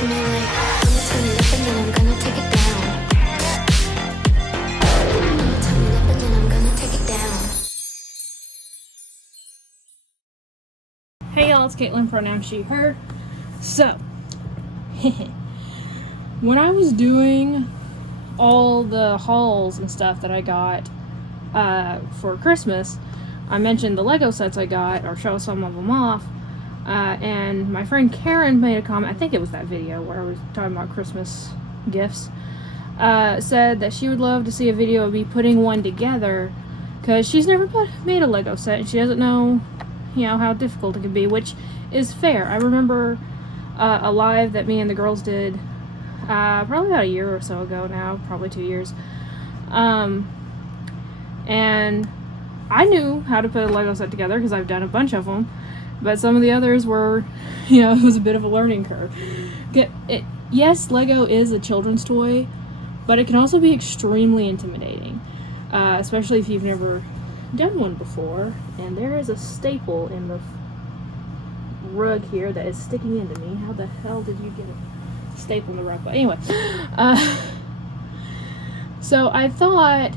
to me like, I'ma turn it up and then I'm gonna take it down. I'ma turn it up and then I'm gonna take it down. Hey y'all, it's Caitlyn, pronoun she, her. So, when I was doing all the hauls and stuff that I got for Christmas, I mentioned the Lego sets I got, or show some of them off, and my friend Karen made a comment, I think it was that video where I was talking about Christmas gifts, said that she would love to see a video of me putting one together, because she's never made a Lego set, and she doesn't know, how difficult it can be, which is fair. I remember a live that me and the girls did probably about a year or so ago now, probably 2 years, and I knew how to put a Lego set together because I've done a bunch of them, but some of the others were, it was a bit of a learning curve. Yes, Lego is a children's toy, but it can also be extremely intimidating, especially if you've never done one before. And there is a staple in the rug here that is sticking into me. How the hell did you get a staple in the rug? But anyway, so I thought,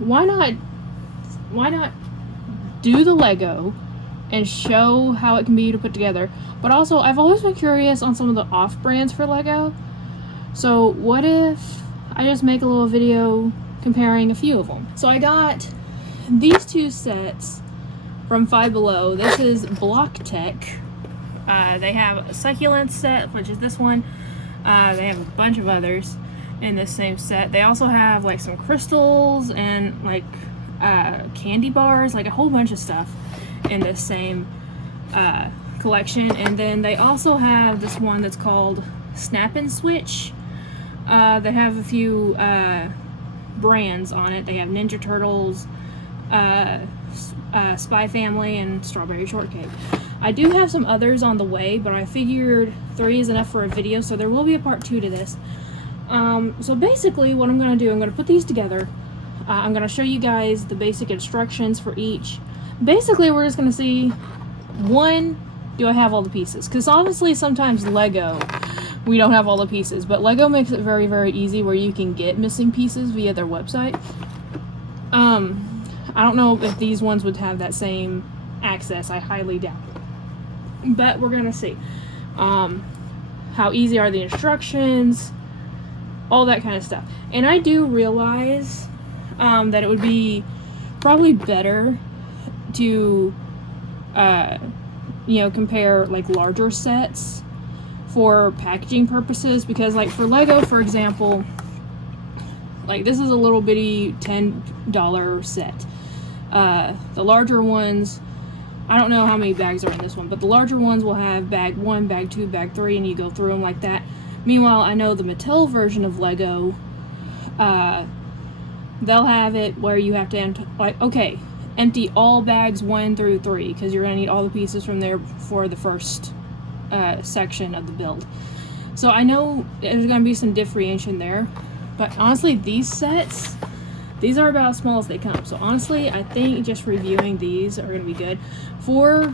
why not do the Lego and show how it can be to put together. But also, I've always been curious on some of the off-brands for Lego. So what if I just make a little video comparing a few of them? So I got these two sets from Five Below. This is Block Tech. They have a succulent set, which is this one. They have a bunch of others in this same set. They also have like some crystals and like candy bars, like a whole bunch of stuff in this same collection. And then they also have this one that's called Snap and Switch that have a few brands on it. They have Ninja Turtles, Spy Family, and Strawberry Shortcake. I do have some others on the way, but I figured 3 is enough for a video, so there will be a part 2 to this. So basically what I'm going to do, I'm going to put these together. I'm going to show you guys the basic instructions for each. Basically, we're just going to see, one, do I have all the pieces? Because honestly, sometimes Lego, we don't have all the pieces. But Lego makes it very, very easy where you can get missing pieces via their website. I don't know if these ones would have that same access. I highly doubt it. But we're going to see. How easy are the instructions? All that kind of stuff. And I do realize that it would be probably better to compare like larger sets for packaging purposes, because like for Lego, for example, like this is a little bitty $10 set. The larger ones, I don't know how many bags are in this one, but the larger ones will have bag 1, bag 2, bag 3, and you go through them like that. Meanwhile, I know the Mattel version of Lego, they'll have it where you have to empty all bags 1 through 3, because you're going to need all the pieces from there for the first section of the build. So I know there's going to be some differentiation there, but honestly, these sets, these are about as small as they come. So honestly, I think just reviewing these are going to be good. For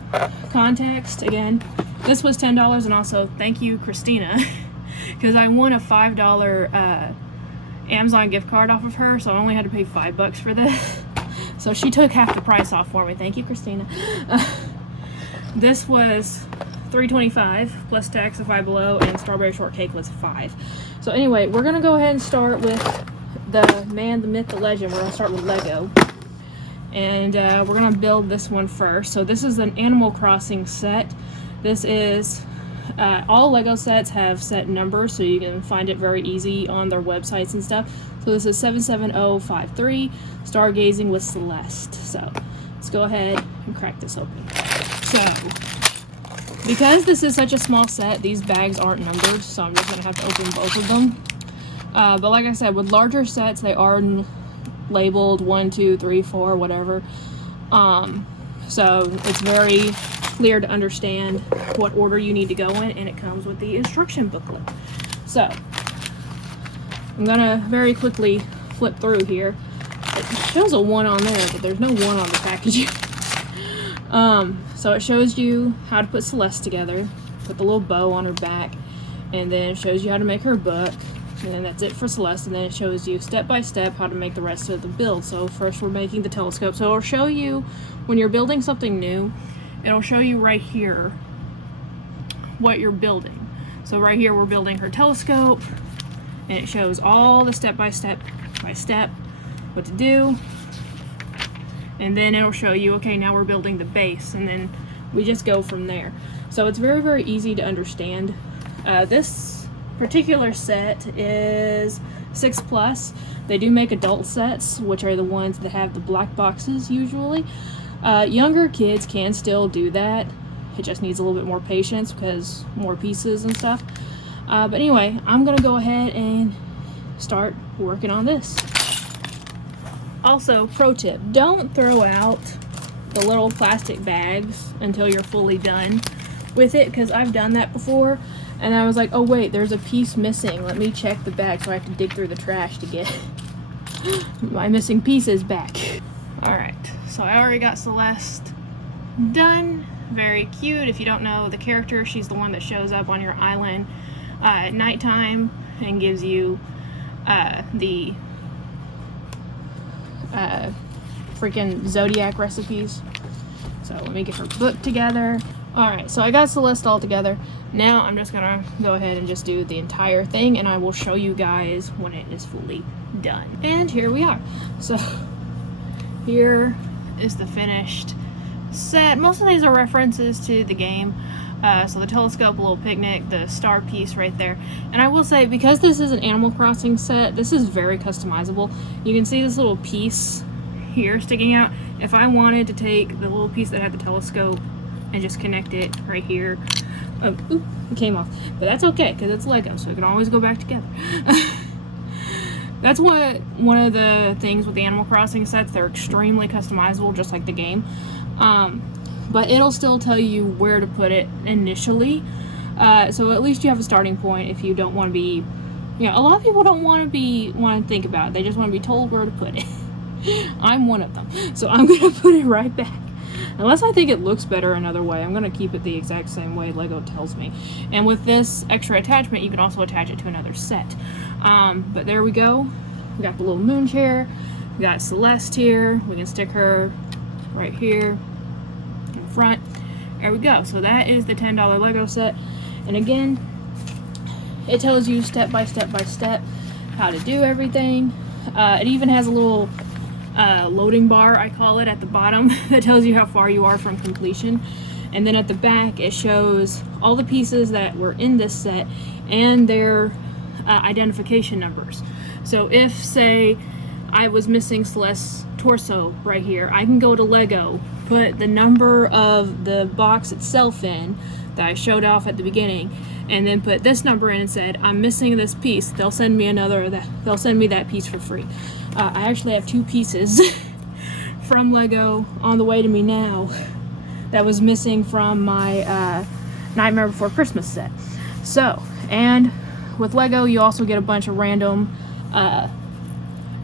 context, again, this was $10, and also thank you, Christina, because I won a $5 Amazon gift card off of her, so I only had to pay $5 for this. So she took half the price off for me. Thank you, Christina. This was $3.25 plus tax of Five Below, and Strawberry Shortcake was $5. So anyway, we're gonna go ahead and start with the man, the myth, the legend. We're gonna start with Lego, and we're gonna build this one first. So this is an Animal Crossing set. This is all Lego sets have set numbers, so you can find it very easy on their websites and stuff. So this is 77053, Stargazing with Celeste. So let's go ahead and crack this open. So because this is such a small set, these bags aren't numbered, so I'm just going to have to open both of them. But like I said, with larger sets, they are labeled 1, 2, 3, 4, whatever. So it's very clear to understand what order you need to go in, and it comes with the instruction booklet. So I'm gonna very quickly flip through here. It shows a 1 on there, but there's no 1 on the packaging. So it shows you how to put Celeste together, put the little bow on her back, and then it shows you how to make her book, and then that's it for Celeste, and then it shows you step by step how to make the rest of the build. So first we're making the telescope. So it'll show you when you're building something new, it'll show you right here what you're building. So right here we're building her telescope, and it shows all the step by step what to do, and then it'll show you, okay, now we're building the base, and then we just go from there. So it's very, very easy to understand. This particular set is 6+. They do make adult sets, which are the ones that have the black boxes usually. Younger kids can still do that. It just needs a little bit more patience because more pieces and stuff. But anyway, I'm gonna go ahead and start working on this. Also, pro tip, don't throw out the little plastic bags until you're fully done with it, because I've done that before and I was like, oh wait, there's a piece missing, let me check the bag. So I have to dig through the trash to get my missing pieces back. Alright, so I already got Celeste done. Very cute. If you don't know the character, she's the one that shows up on your island at nighttime and gives you the freaking zodiac recipes. So let me get her book together. Alright, so I got Celeste all together. Now I'm just gonna go ahead and just do the entire thing, and I will show you guys when it is fully done. And here we are. So here is the finished set. Most of these are references to the game. So the telescope, a little picnic, the star piece right there. And I will say, because this is an Animal Crossing set, this is very customizable. You can see this little piece here sticking out. If I wanted to take the little piece that had the telescope and just connect it right here, it came off, but that's okay because it's Lego, so it can always go back together. That's one of the things with the Animal Crossing sets, they're extremely customizable, just like the game. But it'll still tell you where to put it initially, so at least you have a starting point if you don't want to be, you know, a lot of people don't want to think about it, they just want to be told where to put it. I'm one of them, so I'm gonna put it right back. Unless I think it looks better another way, I'm gonna keep it the exact same way Lego tells me. And with this extra attachment, you can also attach it to another set. But there we go. We got the little moon chair. We got Celeste here. We can stick her right here in front. There we go. So that is the $10 Lego set. And again, it tells you step by step how to do everything. It even has a little loading bar, I call it, at the bottom that tells you how far you are from completion. And then at the back it shows all the pieces that were in this set and their identification numbers. So if, say, I was missing Celeste's torso right here, I can go to Lego, put the number of the box itself in that I showed off at the beginning, and then put this number in and said, I'm missing this piece. They'll send me they'll send me that piece for free. I actually have 2 pieces from Lego on the way to me now that was missing from my Nightmare Before Christmas set. So, and with Lego you also get a bunch of random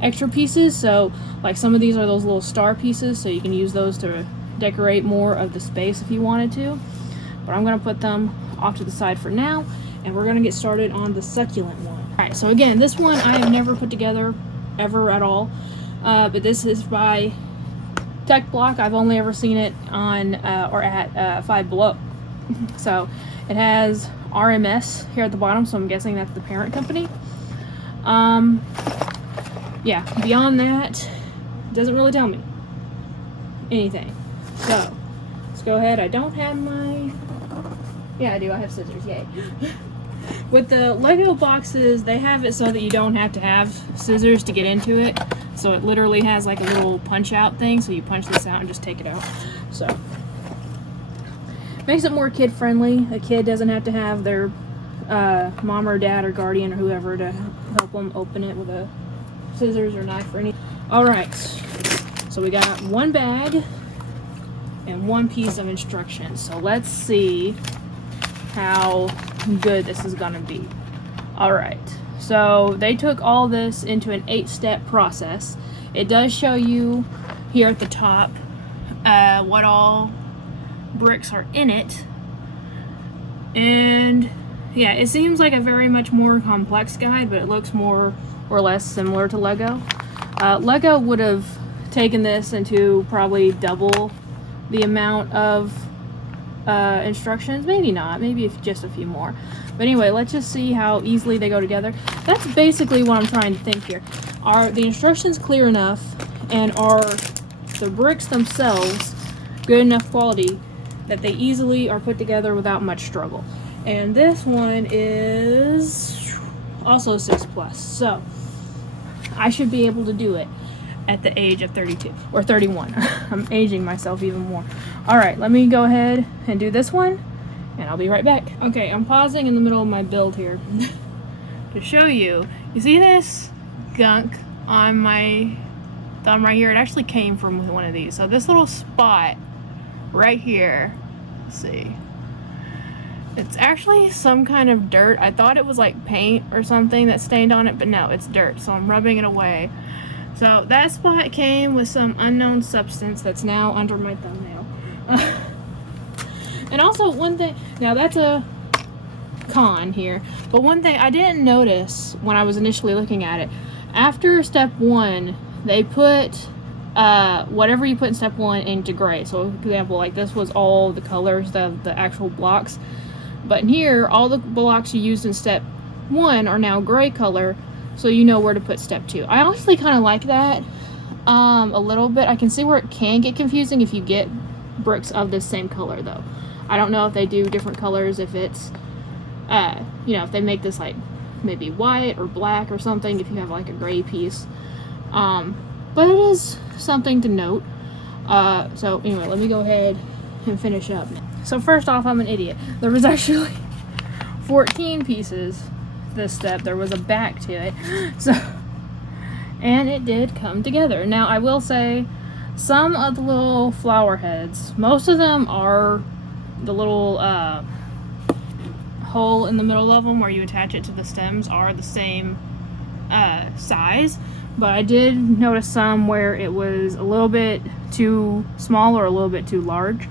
extra pieces. So like some of these are those little star pieces, so you can use those to decorate more of the space if you wanted to. But I'm gonna put them off to the side for now, and we're gonna get started on the succulent one. Alright, so again, this one I have never put together ever at all, but this is by Tech Block. I've only ever seen it on or at Five Below. So it has RMS here at the bottom, so I'm guessing that's the parent company. Yeah, beyond that, it doesn't really tell me anything. So let's go ahead. I don't have my, yeah I do, I have scissors, yay. With the Lego boxes, they have it so that you don't have to have scissors to get into it. So it literally has like a little punch out thing, so you punch this out and just take it out. So makes it more kid friendly. A kid doesn't have to have their mom or dad or guardian or whoever to help them open it with a scissors or knife or anything. Alright, so we got one bag and one piece of instructions. So let's see how good this is gonna be. Alright, so they took all this into an 8-step process. It does show you here at the top what all bricks are in it, and yeah, it seems like a very much more complex guide, but it looks more or less similar to Lego. Lego would have taken this into probably double the amount of instructions. Maybe not, maybe if just a few more. But anyway, let's just see how easily they go together. That's basically what I'm trying to think here. Are the instructions clear enough, and are the bricks themselves good enough quality that they easily are put together without much struggle? And this one is also 6+, so I should be able to do it at the age of 32 or 31. I'm aging myself even more. All right, let me go ahead and do this one, and I'll be right back. Okay, I'm pausing in the middle of my build here to show you. You see this gunk on my thumb right here? It actually came from one of these. So this little spot right here, let's see, it's actually some kind of dirt. I thought it was like paint or something that stained on it, but no, it's dirt. So I'm rubbing it away. So that spot came with some unknown substance that's now under my thumbnail. And also one thing, now that's a con here, but one thing I didn't notice when I was initially looking at it, after step 1, they put whatever you put in step 1 into gray. So for example, like this was all the colors of the actual blocks. But in here, all the blocks you used in step 1 are now gray color, so you know where to put step 2. I honestly kind of like that a little bit. I can see where it can get confusing if you get bricks of the same color, though. I don't know if they do different colors, if it's, you know, if they make this like maybe white or black or something, if you have like a gray piece. But it is something to note. So anyway, let me go ahead and finish up. So first off, I'm an idiot. There was actually 14 pieces this step. There was a back to it. So, and it did come together. Now I will say some of the little flower heads, most of them are the little hole in the middle of them where you attach it to the stems are the same size, but I did notice some where it was a little bit too small or a little bit too large.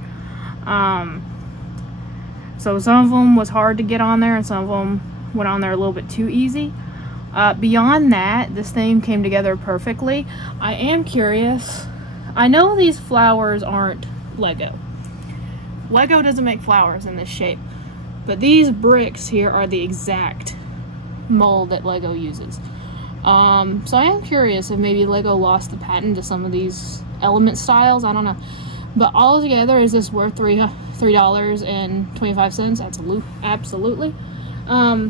So some of them was hard to get on there, and some of them went on there a little bit too easy. Beyond that, this thing came together perfectly. I am curious. I know these flowers aren't Lego. Lego doesn't make flowers in this shape, but these bricks here are the exact mold that Lego uses. So I am curious if maybe Lego lost the patent to some of these element styles. I don't know. But all together, is this worth $3.25? Absolutely. I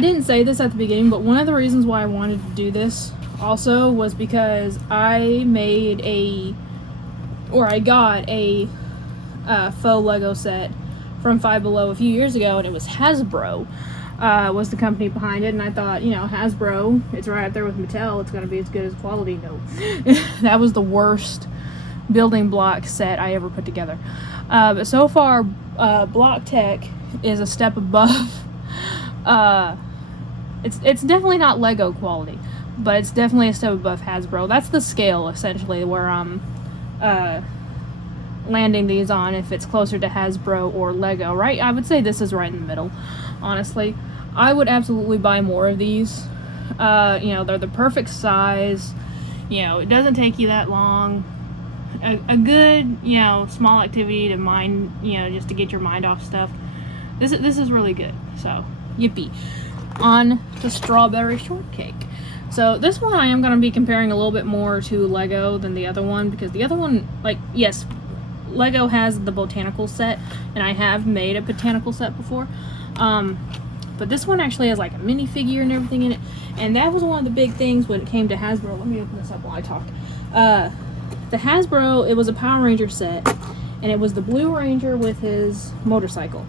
didn't say this at the beginning, but one of the reasons why I wanted to do this also was because I got a faux Lego set from Five Below a few years ago, and it was Hasbro was the company behind it, and I thought, you know, Hasbro, it's right up there with Mattel, it's going to be as good as quality. No. That was the worst building block set I ever put together. But so far, Block Tech is a step above. It's definitely not Lego quality, but it's definitely a step above Hasbro. That's the scale, essentially, where I'm landing these on, if it's closer to Hasbro or Lego, right? I would say this is right in the middle, honestly. I would absolutely buy more of these. You know, they're the perfect size. You know, it doesn't take you that long. A good, you know, small activity to mind, you know, just to get your mind off stuff. This is really good. So, yippee. On to strawberry shortcake. So this one I am going to be comparing a little bit more to Lego than the other one, because the other one, like, yes, Lego has the botanical set, and I have made a botanical set before. But this one actually has like a minifigure and everything in it, and that was one of the big things when it came to Hasbro. Let me open this up while I talk. The Hasbro, it was a Power Ranger set, and it was the Blue Ranger with his motorcycle.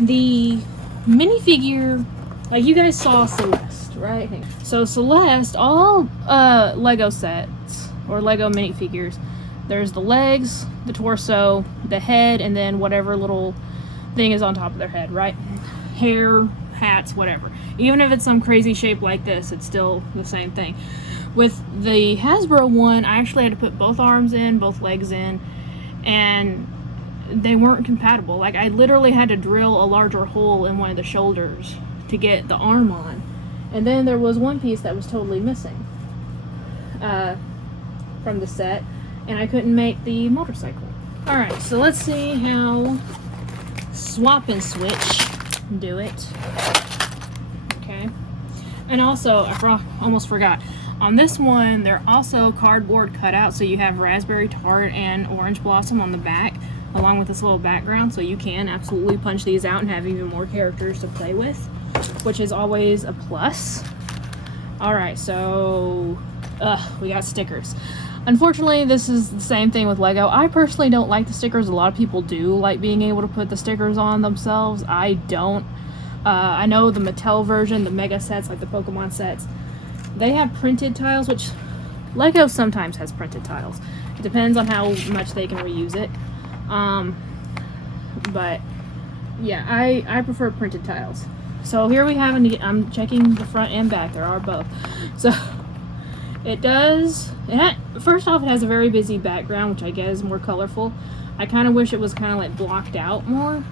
The minifigure, like, you guys saw Celeste, right? So Celeste, all Lego sets or Lego minifigures, there's the legs, the torso, the head, and then whatever little thing is on top of their head, right? Hair, hats, whatever. Even if it's some crazy shape like this, it's still the same thing. With the Hasbro one, I actually had to put both arms in, both legs in, and they weren't compatible. Like, I literally had to drill a larger hole in one of the shoulders to get the arm on. And then there was one piece that was totally missing from the set, and I couldn't make the motorcycle. Alright, so let's see how swap and switch do it. Okay. And also, I almost forgot. On this one, they're also cardboard cutouts, so you have raspberry tart and orange blossom on the back, along with this little background, so you can absolutely punch these out and have even more characters to play with, which is always a plus. Alright, so we got stickers. Unfortunately, this is the same thing with Lego. I personally don't like the stickers. A lot of people do like being able to put the stickers on themselves. I don't. I know the Mattel version, the mega sets, like the Pokemon sets, they have printed tiles, which Lego sometimes has printed tiles. It depends on how much they can reuse it. But yeah, I prefer printed tiles. So here we have, I'm checking the front and back, there are both. So it does, first off, it has a very busy background, which I guess is more colorful. I kind of wish it was kind of like blocked out more.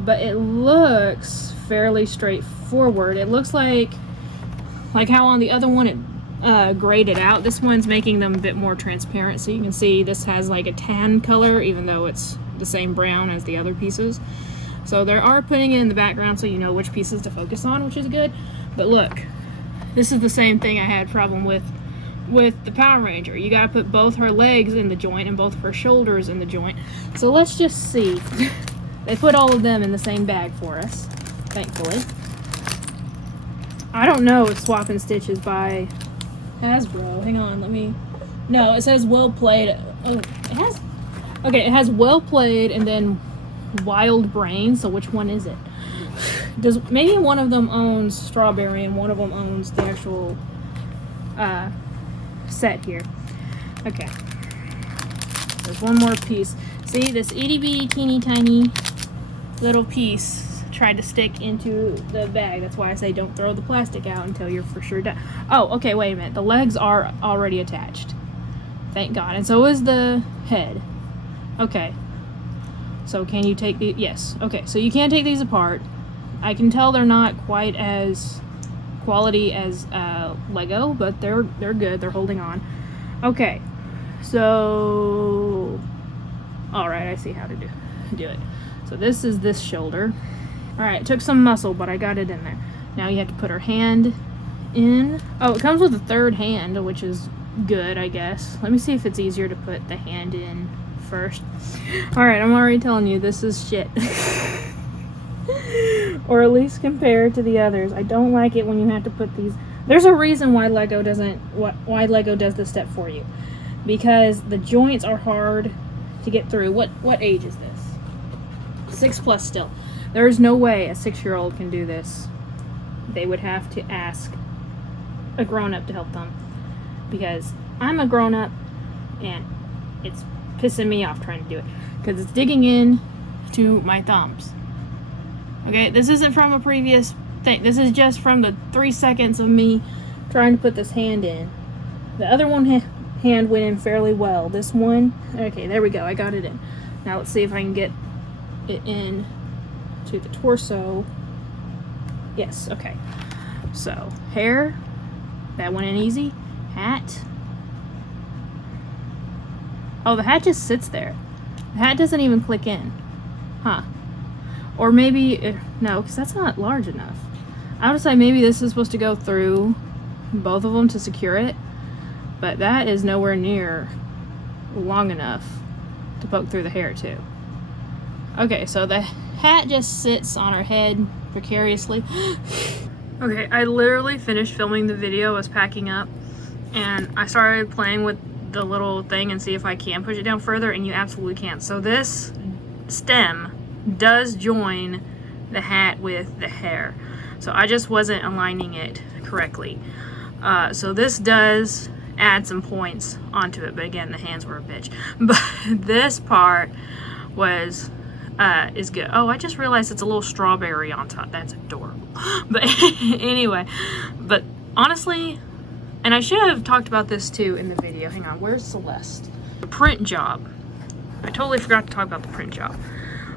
But it looks fairly straightforward. It looks like how on the other one it graded out. This one's making them a bit more transparent, so you can see this has like a tan color, even though it's the same brown as the other pieces. So they are putting it in the background so you know which pieces to focus on, which is good. But look, this is the same thing I had problem with the Power Ranger. You gotta put both her legs in the joint and both her shoulders in the joint. So let's just see. They put all of them in the same bag for us, thankfully. I don't know if Swap and Stitch is by Hasbro. Hang on, no, it says Well Played. Oh, it has Well Played and then Wild Brain, so which one is it? Maybe one of them owns Strawberry and one of them owns the actual set here. Okay. There's one more piece. See, this itty bitty teeny tiny little piece tried to stick into the bag. That's why I say don't throw the plastic out until you're for sure done. Oh, okay, wait a minute. The legs are already attached. Thank God. And so is the head. Okay. So can you take the... Yes. Okay, so you can take these apart. I can tell they're not quite as quality as Lego, but they're good. They're holding on. Okay. So... Alright, I see how to do it. So this is this shoulder. Alright, it took some muscle, but I got it in there. Now you have to put her hand in. Oh, it comes with a third hand, which is good, I guess. Let me see if it's easier to put the hand in first. Alright, I'm already telling you, this is shit. Or at least compared to the others. I don't like it when you have to put these... There's a reason why Lego does this step for you. Because the joints are hard to get through. What age is this? 6+ still. There is no way a 6-year-old can do this. They would have to ask a grown-up to help them. Because I'm a grown-up and it's pissing me off trying to do it. Because it's digging in to my thumbs. Okay, this isn't from a previous thing. This is just from the 3 seconds of me trying to put this hand in. The other one hand went in fairly well. This one, okay, there we go. I got it in. Now let's see if I can get it in to the torso. Yes, okay. So, hair, that went in easy. Hat. Oh, the hat just sits there. The hat doesn't even click in. Huh. Or maybe, no, because that's not large enough. I would say maybe this is supposed to go through both of them to secure it, but that is nowhere near long enough to poke through the hair too. Okay, so the hat just sits on her head precariously. Okay, I literally finished filming the video. I was packing up and I started playing with the little thing and see if I can push it down further, and you absolutely can't. So this stem does join the hat with the hair, so I just wasn't aligning it correctly. So this does add some points onto it, but again, the hands were a bitch. But this part was is good. Oh, I just realized it's a little strawberry on top. That's adorable. But anyway, but honestly, and I should have talked about this too in the video. Hang on, where's Celeste? The print job I totally forgot to talk about the print job.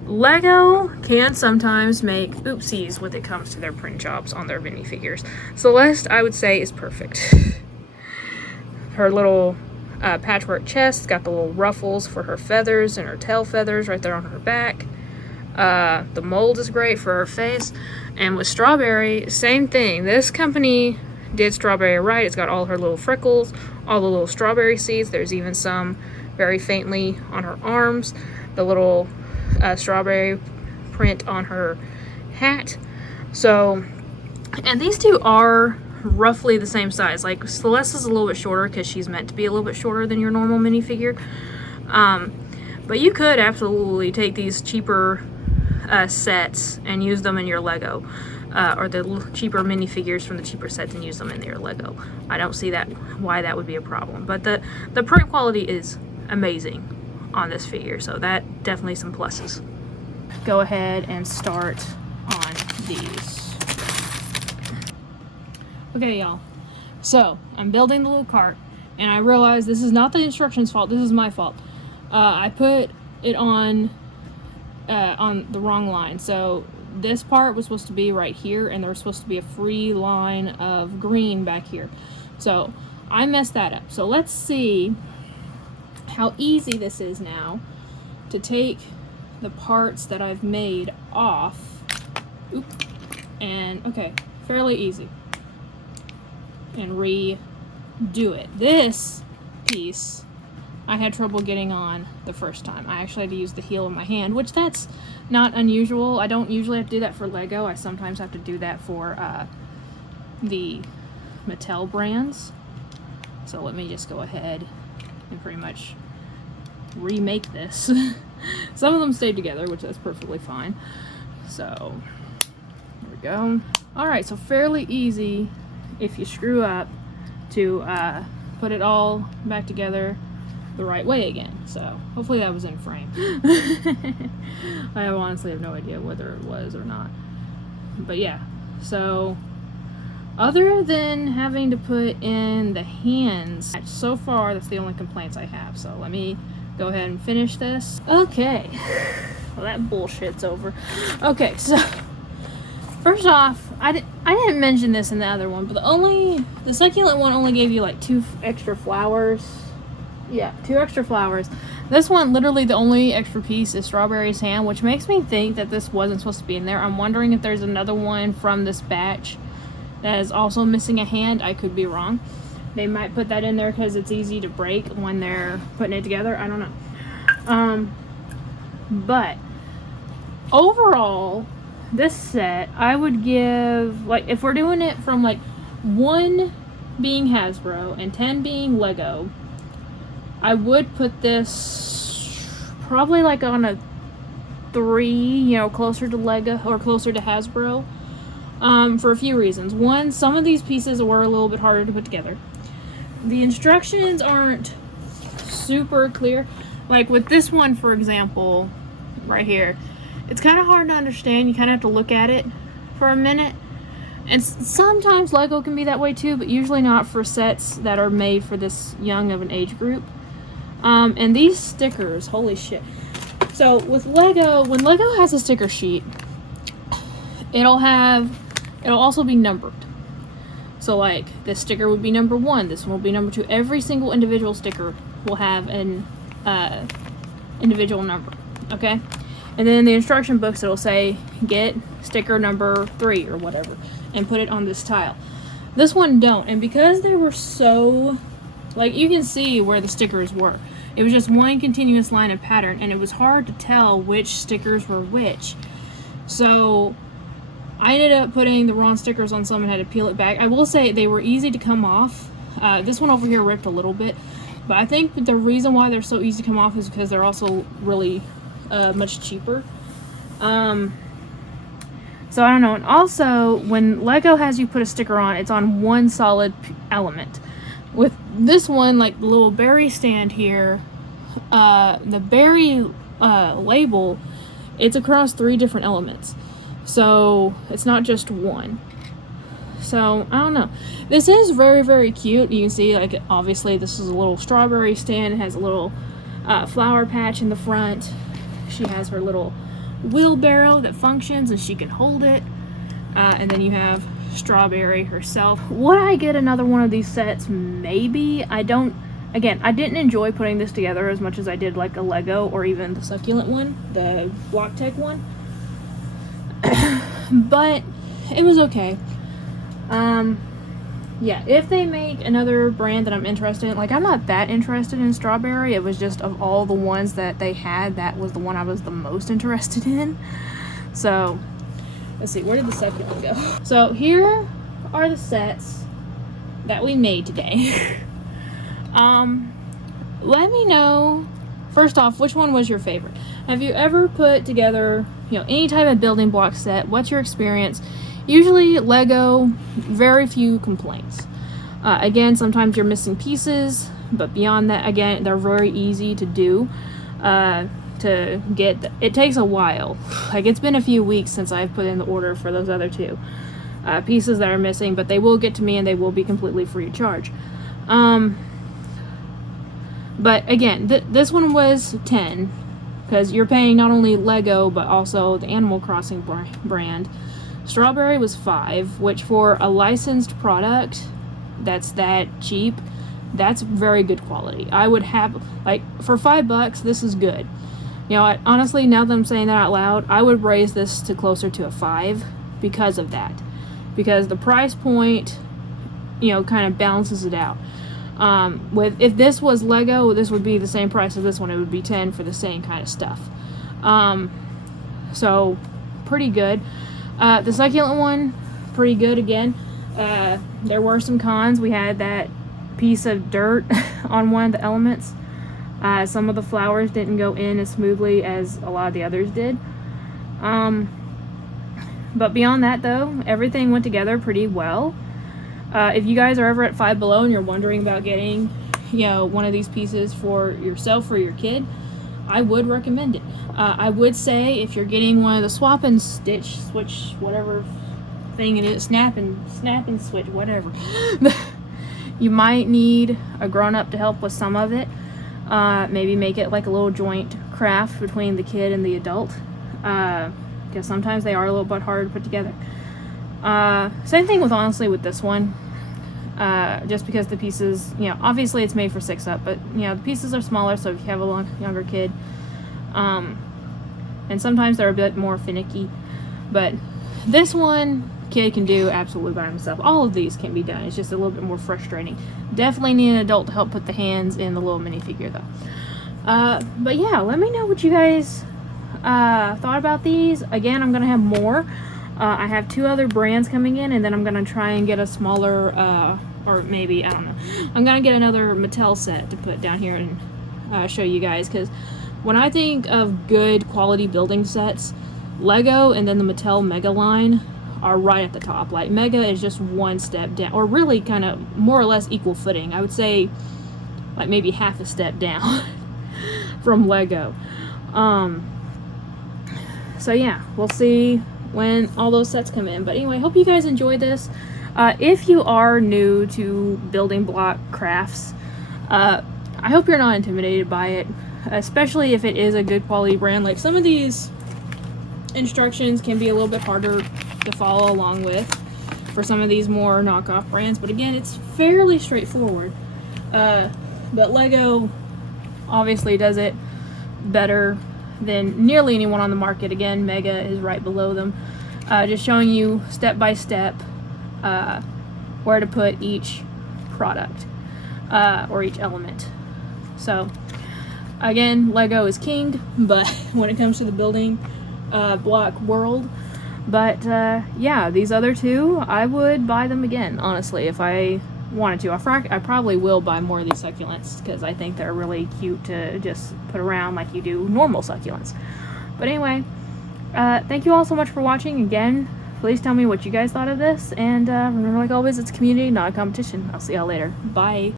Lego can sometimes make oopsies when it comes to their print jobs on their minifigures. Celeste, I would say, is perfect. Her little patchwork chest got the little ruffles for her feathers and her tail feathers right there on her back. The mold is great for her face. And with Strawberry, same thing. This company did Strawberry right. It's got all her little freckles, all the little strawberry seeds. There's even some very faintly on her arms. The little strawberry print on her hat. So, and these two are roughly the same size. Like Celeste is a little bit shorter because she's meant to be a little bit shorter than your normal minifigure. But you could absolutely take these cheaper sets and use them in your Lego, or the cheaper minifigures from the cheaper sets and use them in your Lego. I don't see why that would be a problem. But the print quality is amazing on this figure, so that definitely some pluses. Go ahead and start on these. Okay, y'all. So I'm building the little cart, and I realize this is not the instructions fault. This is my fault. I put it on the wrong line. So this part was supposed to be right here, and there was supposed to be a free line of green back here. So I messed that up. So let's see how easy this is now to take the parts that I've made off. Oop. And okay, fairly easy. And redo it. This piece I had trouble getting on the first time. I actually had to use the heel of my hand, which that's not unusual. I don't usually have to do that for Lego. I sometimes have to do that for the Mattel brands. So let me just go ahead and pretty much remake this. Some of them stayed together, which that's perfectly fine. So there we go. Alright, so fairly easy if you screw up to put it all back together the right way again. So hopefully that was in frame. I honestly have no idea whether it was or not. But yeah, so other than having to put in the hands, so far that's the only complaints I have. So let me go ahead and finish this. Okay, well that bullshit's over. Okay, so first off, I didn't mention this in the other one, but the succulent one only gave you like 2 extra flowers. Yeah, 2 extra flowers. This one, literally the only extra piece is Strawberry's hand, which makes me think that this wasn't supposed to be in there. I'm wondering if there's another one from this batch that is also missing a hand. I could be wrong. They might put that in there because it's easy to break when they're putting it together. I don't know. But overall, this set, I would give, like, if we're doing it from like 1 being Hasbro and 10 being Lego, I would put this probably like on a 3, you know, closer to Lego or closer to Hasbro, for a few reasons. One, some of these pieces were a little bit harder to put together. The instructions aren't super clear. Like with this one, for example, right here, it's kind of hard to understand. You kind of have to look at it for a minute. And sometimes Lego can be that way too, but usually not for sets that are made for this young of an age group. And these stickers, holy shit. So with Lego, when Lego has a sticker sheet, it'll also be numbered. So like this sticker would be number 1, this one will be number 2. Every single individual sticker will have an individual number, okay? And then in the instruction books it'll say get sticker number 3 or whatever and put it on this tile. This one don't, and because they were so, like, you can see where the stickers were. It was just one continuous line of pattern, and it was hard to tell which stickers were which. So I ended up putting the wrong stickers on some and had to peel it back. I will say they were easy to come off. This one over here ripped a little bit, but I think the reason why they're so easy to come off is because they're also really much cheaper. So I don't know. And also, when Lego has you put a sticker on, it's on one solid element. With this one, like the little berry stand here, the berry label, it's across 3 different elements. So it's not just one. So I don't know. This is very, very cute. You can see, like, obviously this is a little strawberry stand. It has a little flower patch in the front. She has her little wheelbarrow that functions and she can hold it. And then you have Strawberry herself. Would I get another one of these sets? Maybe. I didn't enjoy putting this together as much as I did like a Lego or even the succulent one, the Block Tech one. But it was okay. Yeah, if they make another brand that I'm interested in, like I'm not that interested in Strawberry, it was just of all the ones that they had, that was the one I was the most interested in. So, let's see, where did the second one go? So here are the sets that we made today. Let me know, first off, which one was your favorite? Have you ever put together, any type of building block set? What's your experience? Usually Lego, very few complaints. Again, sometimes you're missing pieces, but beyond that, again, they're very easy to do. To get, it takes a while. Like, it's been a few weeks since I've put in the order for those other two pieces that are missing, but they will get to me and they will be completely free of charge. But again, this one was 10, because you're paying not only Lego but also the Animal Crossing brand. Strawberry was 5, which for a licensed product that's that cheap, that's very good quality. I would have, like, for $5, this is good. Honestly, now that I'm saying that out loud, I would raise this to closer to a 5 because of that. Because the price point, kind of balances it out. If this was Lego, this would be the same price as this one. It would be 10 for the same kind of stuff. So, pretty good. The succulent one, pretty good again. There were some cons. We had that piece of dirt on one of the elements. Some of the flowers didn't go in as smoothly as a lot of the others did. But beyond that, though, everything went together pretty well. If you guys are ever at Five Below and you're wondering about getting, one of these pieces for yourself or your kid, I would recommend it. I would say if you're getting one of the swap and stitch, switch, whatever thing it is, snap and switch, whatever, you might need a grown-up to help with some of it. Maybe make it like a little joint craft between the kid and the adult, because sometimes they are a little bit hard to put together. Same thing honestly with this one, just because the pieces, obviously it's made for 6 up, but the pieces are smaller, so if you have a younger kid, and sometimes they're a bit more finicky, but this one kid can do absolutely by himself. All of these can be done, it's just a little bit more frustrating. Definitely need an adult to help put the hands in the little minifigure though. But yeah, let me know what you guys thought about these. Again, I'm gonna have more. I have 2 other brands coming in, and then I'm gonna try and get a smaller, or maybe, I don't know, I'm gonna get another Mattel set to put down here and show you guys, because when I think of good quality building sets, Lego and then the Mattel Mega line are right at the top. Like, Mega is just one step down, or really kind of more or less equal footing. I would say like maybe half a step down from Lego. So yeah, we'll see when all those sets come in. But anyway, hope you guys enjoyed this. If you are new to building block crafts, I hope you're not intimidated by it, especially if it is a good quality brand. Like, some of these instructions can be a little bit harder to follow along with for some of these more knockoff brands, but again, it's fairly straightforward. But Lego obviously does it better than nearly anyone on the market. Again, Mega is right below them, just showing you step by step where to put each product or each element. So again, Lego is king, but when it comes to the building block world. But yeah, these other 2, I would buy them again, honestly, if I wanted to. I probably will buy more of these succulents, because I think they're really cute to just put around like you do normal succulents. But anyway, thank you all so much for watching. Again, please tell me what you guys thought of this, and remember, like always, it's a community, not a competition. I'll see y'all later. Bye.